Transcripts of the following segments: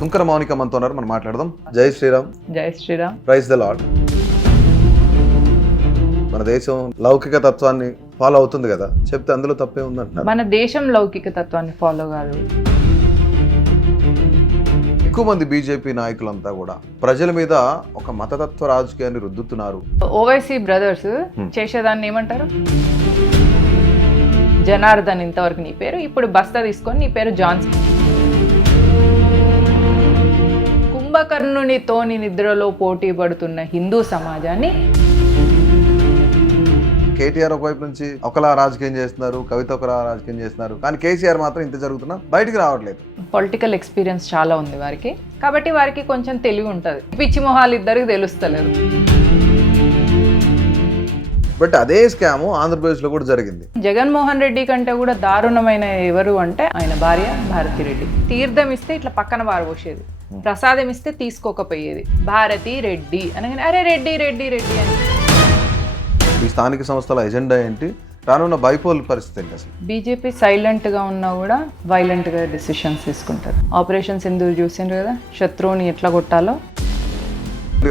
సుంకర మౌనిక మనతో ఉన్నారు, మనం మాట్లాడదాం. జై శ్రీరామ్. జై శ్రీరామ్. Praise the lord. మన దేశం లౌకిక తత్వాన్ని ఫాలో అవుతుంది కదా, చెప్తే అందులో తప్పే ఉందంటున్నారు. మన దేశం లౌకిక తత్వాన్ని ఫాలో కాదు. ఎక్కువ మంది బీజేపీ నాయకులంతా కూడా ప్రజల మీద ఒక మతతత్వ రాజకీయాన్ని రుద్దుతున్నారు. ఓవైసీ బ్రదర్స్ చేసేదాన్ని ఏమంటారు? జనార్దన్ ఇంతవరకు నీ పేరు, ఇప్పుడు బస్తా తీసుకొని నీ పేరు జాన్సన్. కుంభకర్ణునితోని నిద్రలో పోటీ పడుతున్న హిందూ సమాజాన్ని కేటీఆర్ ఒకవైపు నుంచి ఒకలా రాజకీయం చేస్తున్నారు, కవిత ఒకలా రాజకీయం చేస్తున్నారు, కానీ కేసీఆర్ మాత్రం ఇంత జరుగుతున్నా బయటికి రావట్లేదు. పొలిటికల్ ఎక్స్పీరియన్స్ చాలా ఉంది వారికి, కాబట్టి వారికి కొంచెం తెలివి ఉంటుంది. పిచ్చి మొహాలు ఇద్దరికి తెలుస్తలేదు. బట్ అదే స్కామ్ ఆంధ్రప్రదేశ్లో కూడా జరిగింది. జగన్మోహన్ రెడ్డి కంటే కూడా దారుణమైన ఎవరు అంటే ఆయన భార్య భారతి రెడ్డి. తీర్థం ఇస్తే ఇట్లా పక్కన పారబోసేది, ప్రసాదం ఇస్తే తీసుకోకపోయేది. భారతి రెడ్డి అనగానే అరే రెడ్డి రెడ్డి రెడ్డి అని. ఈ స్థానిక సంస్థల ఎజెండా ఏంటి, రానున్న బైపోల్ పరిస్థితి ఏంటి అసలు? బీజేపీ సైలెంట్గా ఉన్నా కూడా వైలెంట్గా డెసిషన్స్ తీసుకుంటారు. ఆపరేషన్ సింధూర్ చూసిండ్రు కదా, శత్రువుని ఎట్లా కొట్టాలో.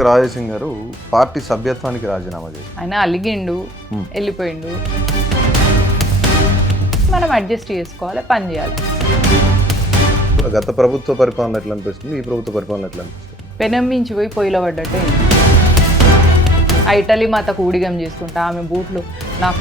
రాజేసింగ్ గారు పార్టీ సభ్యత్వానికి రాజీనామా చేశారు. ఆయన అలిగిండు, వెళ్ళిపోయిండు. మనం అడ్జస్ట్ చేసుకోవాలి, పని చేయాలి. గత ప్రభుత్వ పరిపాలన ఎట్లా అనిపిస్తుంది, ఈ ప్రభుత్వ పరిపాలన ఎట్లా అనిపిస్తుంది? పెనమ్మించి పోయి పొయ్యిలో పడ్డట్టే. ఆ ఇటలీ మాతకు ఊడిగం చేసుకుంటా, ఆమె బూట్లు నాకు